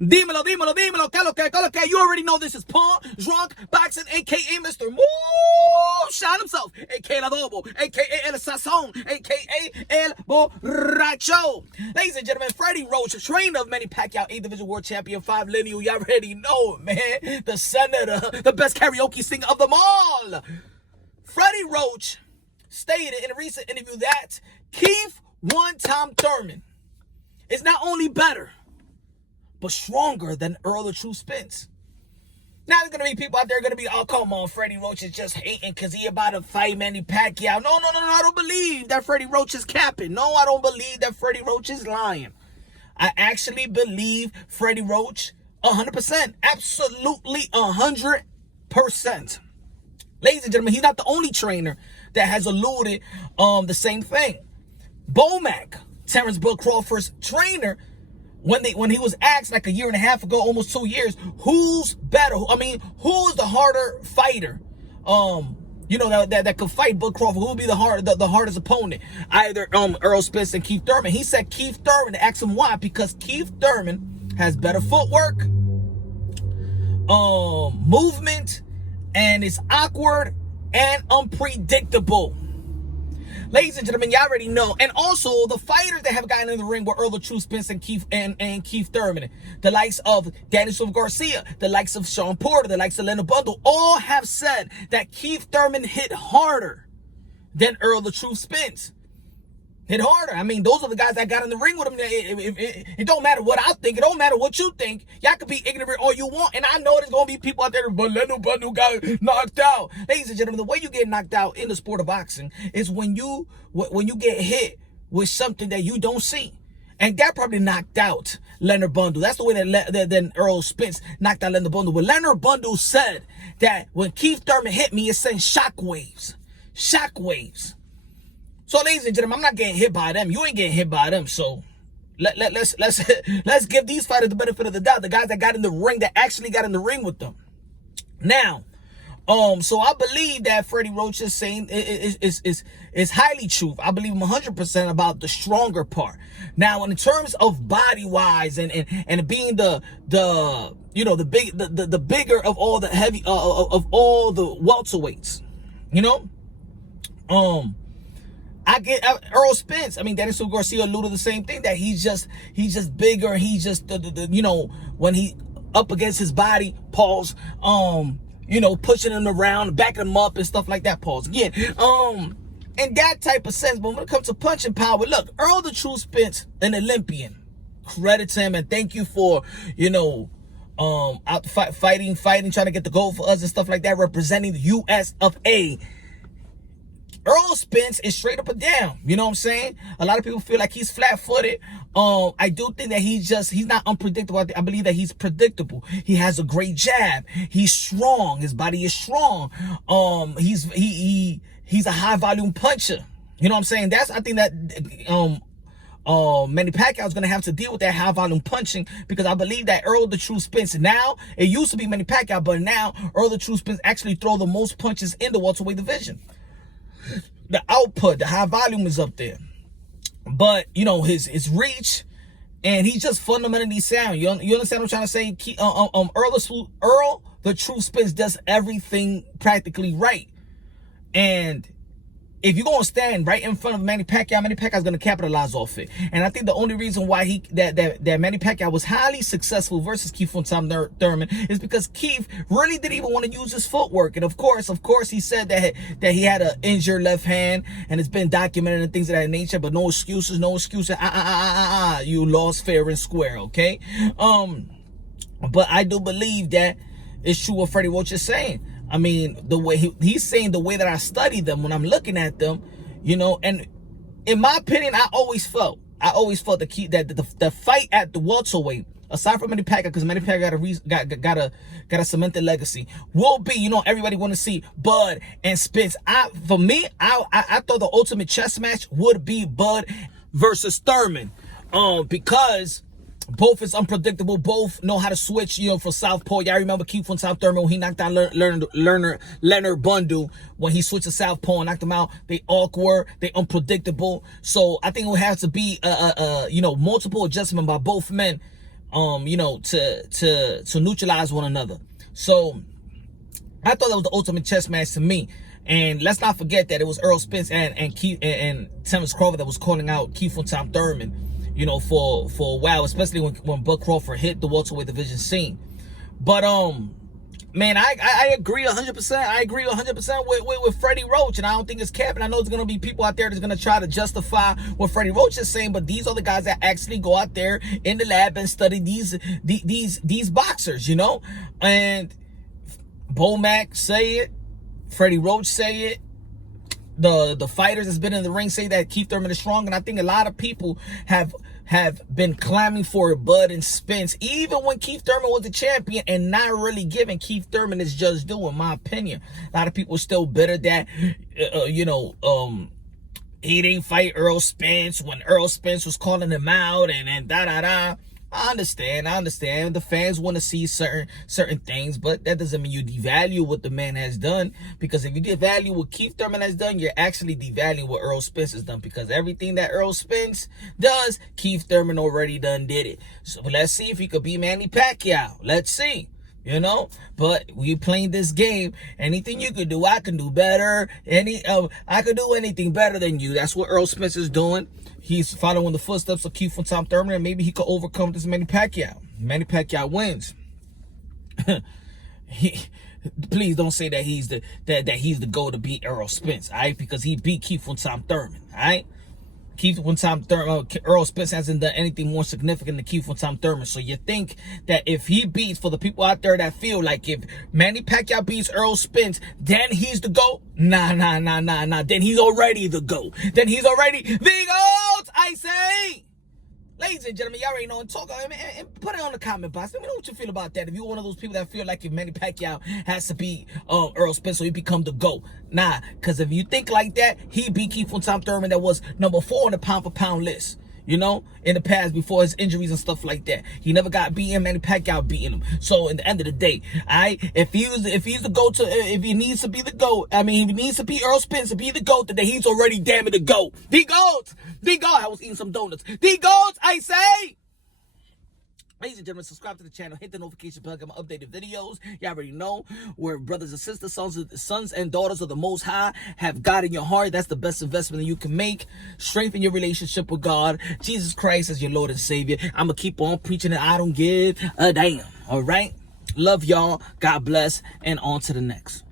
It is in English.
Dímelo, dímelo, dímelo, que. You already know this is Paul Drunk Boxing, a.k.a. Mr. Moonshine himself, a.k.a. El Adobo, a.k.a. El Sazón, a.k.a. El Borracho. Ladies and gentlemen, Freddie Riach, trainer of Manny Pacquiao, 8th Division World Champion, 5 lineal. You already know it, man. The senator, the best karaoke singer of them all. Freddie Riach stated in a recent interview that Keith Thurman is not only better, but stronger than Errol Spence. Now there's going to be people out there going to be, oh, come on, Freddie Riach is just hating because he about to fight Manny Pacquiao. No, I don't believe that Freddie Riach is capping. No, I don't believe that Freddie Riach is lying. I actually believe Freddie Riach 100%. Absolutely 100%. Ladies and gentlemen, he's not the only trainer that has alluded the same thing. Bomac, Terrence Bud Crawford's trainer, when he was asked like a year and a half ago, almost 2 years, who's better? I mean, who's the harder fighter? That could fight Bud Crawford. Who would be the hardest opponent? Either Errol Spence and Keith Thurman. He said Keith Thurman. To ask him why, because Keith Thurman has better footwork, movement, and it's awkward and unpredictable. Ladies and gentlemen, y'all already know. And also, the fighters that have gotten in the ring were Errol Spence and Keith Thurman. The likes of Daniel Garcia, the likes of Sean Porter, the likes of Leonard Bundle, all have said that Keith Thurman hit harder than Errol Spence. Hit harder. I mean, those are the guys that got in the ring with him. It don't matter what I think. It don't matter what you think. Y'all can be ignorant all you want. And I know there's going to be people out there, but Leonard Bundle got knocked out. Ladies and gentlemen, the way you get knocked out in the sport of boxing is when you get hit with something that you don't see. And that probably knocked out Leonard Bundle. That's the way that Errol Spence knocked out Leonard Bundle. But Leonard Bundle said that when Keith Thurman hit me, it sent shockwaves. Shockwaves. So, ladies and gentlemen, I'm not getting hit by them. You ain't getting hit by them. So, let's give these fighters the benefit of the doubt. The guys that got in the ring, that actually got in the ring with them. Now, so I believe that Freddie Riach is saying is highly true. I believe him 100% about the stronger part. Now, in terms of body wise and being the bigger of all the heavy of all the welterweights, I get Errol Spence. I mean, Daniel Garcia alluded to the same thing, that he's just bigger. He's just when he up against his body, pause, pushing him around, backing him up and stuff like that, pause. Again, in that type of sense. But when it comes to punching power, look, Errol Spence, an Olympian. Credit to him and thank you for, out fighting, trying to get the gold for us and stuff like that, representing the US of A. Errol Spence is straight up and down. You know what I'm saying? A lot of people feel like he's flat-footed. I do think that he's not unpredictable. I believe that he's predictable. He has a great jab. He's strong. His body is strong. He's a high-volume puncher. You know what I'm saying? I think that Manny Pacquiao is going to have to deal with that high-volume punching, because I believe that Errol Spence now, it used to be Manny Pacquiao, but now Errol Spence actually throw the most punches in the welterweight division. The output, the high volume is up there. But, his reach, and he's just fundamentally sound. You understand what I'm trying to say? Errol Spence does everything practically right. And if you're going to stand right in front of Manny Pacquiao's going to capitalize off it. And I think the only reason why that Manny Pacquiao was highly successful versus Keith Thurman is because Keith really didn't even want to use his footwork. And of course, he said that he had an injured left hand, and it's been documented and things of that nature. But no excuses. You lost fair and square, okay? But I do believe that it's true what Freddie Riach is saying. I mean, the way he's saying, the way that I study them when I'm looking at them, and in my opinion, I always felt the fight at the welterweight, aside from Manny Pacquiao, because Manny Pacquiao got a cemented legacy, will be, everybody want to see Bud and Spence. I thought the ultimate chess match would be Bud versus Thurman, because both is unpredictable. Both know how to switch, for southpaw. Y'all remember Keith Thurman when he knocked down Leonard Bundle, when he switched to southpaw and knocked him out. They awkward, they unpredictable. So I think it would have to be multiple adjustment by both men to neutralize one another. So I thought that was the ultimate chess match to me. And let's not forget that it was Errol Spence and Keith and Terrence Crawford that was calling out Keith Thurman, for a while, especially when Bud Crawford hit the welterweight division scene. But man, I agree 100%. I agree 100% with Freddie Riach, and I don't think it's cap. And I know there's gonna be people out there that's gonna try to justify what Freddie Riach is saying, but these are the guys that actually go out there in the lab and study these boxers, and Bomac say it, Freddie Riach say it, the fighters that's been in the ring say that Keith Thurman is strong, and I think a lot of people have been clamoring for Bud and Spence, even when Keith Thurman was the champion, and not really giving Keith Thurman his just due, in my opinion. A lot of people are still bitter that, he didn't fight Errol Spence when Errol Spence was calling him out and da-da-da. I understand. The fans want to see certain things, but that doesn't mean you devalue what the man has done. Because if you devalue what Keith Thurman has done, you're actually devaluing what Errol Spence has done. Because everything that Errol Spence does, Keith Thurman already done did it. So let's see if he could beat Manny Pacquiao. Let's see. But we playing this game. Anything you could do, I can do better. I could do anything better than you. That's what Errol Spence is doing. He's following the footsteps of Keith Thurman, and maybe he could overcome this Manny Pacquiao. Manny Pacquiao wins. Please don't say that he's the goal to beat Errol Spence, all right? Because he beat Keith Thurman, all right? Errol Spence hasn't done anything more significant than Keith Thurman. So you think that if he beats, for the people out there that feel like if Manny Pacquiao beats Errol Spence, then he's the GOAT? Nah. Then he's already the GOAT. Then he's already the GOAT, I say. Ladies and gentlemen, y'all already know, and talk and put it on the comment box. Let me know what you feel about that. If you're one of those people that feel like if Manny Pacquiao has to beat Errol Spence so he become the GOAT. Nah, because if you think like that, he beat Keith Thurman that was number 4 on the pound-for-pound list. In the past, before his injuries and stuff like that. He never got beaten. Manny Pacquiao beating him. So, in the end of the day, if he's the GOAT, if he needs to be the GOAT, if he needs to be Errol Spence to be the GOAT, then he's already damn it the GOAT. The GOAT! The GOAT! I was eating some donuts. The GOAT, I say! Ladies and gentlemen, subscribe to the channel, hit the notification bell, get my updated videos. You already know, where brothers and sisters, sons and daughters of the Most High have God in your heart. That's the best investment that you can make. Strengthen your relationship with God. Jesus Christ as your Lord and Savior. I'm going to keep on preaching it. I don't give a damn. All right? Love y'all. God bless. And on to the next.